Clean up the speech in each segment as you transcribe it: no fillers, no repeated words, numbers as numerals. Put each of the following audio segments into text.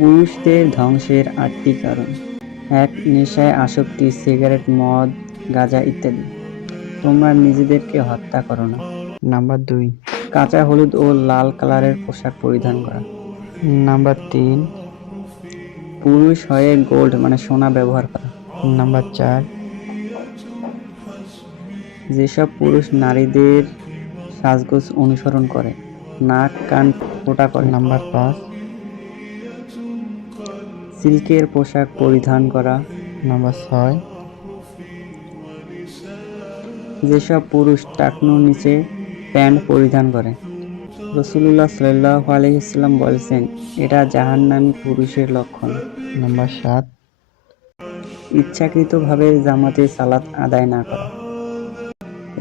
পুরুষদের ধ্বংসের ৮টি কারণ: ১. নেশায় আসক্তি, সিগারেট, মদ, গাঁজা ইত্যাদি। তোমরা নিজেদেরকে হত্যা করো না। নাম্বার ২. কাঁচা হলুদ ও লাল কালারের পোশাক পরিধান করা। নাম্বার ৩. পুরুষ হয়ে গোল্ড মানে সোনা ব্যবহার করা। নাম্বার ৪. যেসব পুরুষ নারীদের সাজগোজ অনুসরণ করে, নাক কান ফোঁটা করে। নাম্বার ৫. সিল্কের পোশাক পরিধান করা। নাম্বার ৬. যেসব পুরুষ টাকনুর নিচে প্যান্ট পরিধান করে। রাসূলুল্লাহ সাল্লাল্লাহু আলাইহি ওয়াসাল্লাম বলেছেন, এটা জাহান্নামী পুরুষের লক্ষণ। নাম্বার ৭. ইচ্ছাকৃতভাবে জামাতে সালাত আদায় না করা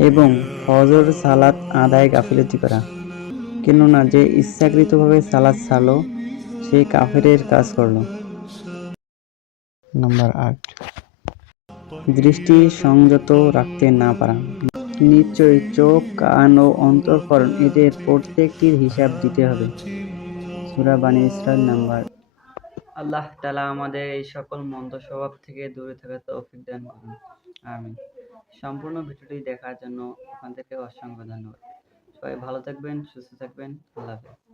এবং ফজর সালাত আদায় গাফিলতি করা। কেননা যে ইচ্ছাকৃতভাবে সালাত ছাড়লো সে কাফেরের কাজ করলো। নাম্বার ৮. দৃষ্টি সংযত রাখতে না পারা। নিশ্চয়ই চোখ, কান ও অন্তঃকরণ এদের প্রত্যেকটির হিসাব দিতে হবে। সূরা বনী ইসরাঈল নাম্বার। আল্লাহ তাআলা আমাদের এই সকল মন্দ স্বভাব থেকে দূরে থাকার তৌফিক দান করুন। আমিন। সম্পূর্ণ ভিডিওটি দেখার জন্য আপনাদেরকে অসংখ্য ধন্যবাদ। সবাই ভালো থাকবেন, সুস্থ থাকবেন। আল্লাহ হাফেজ।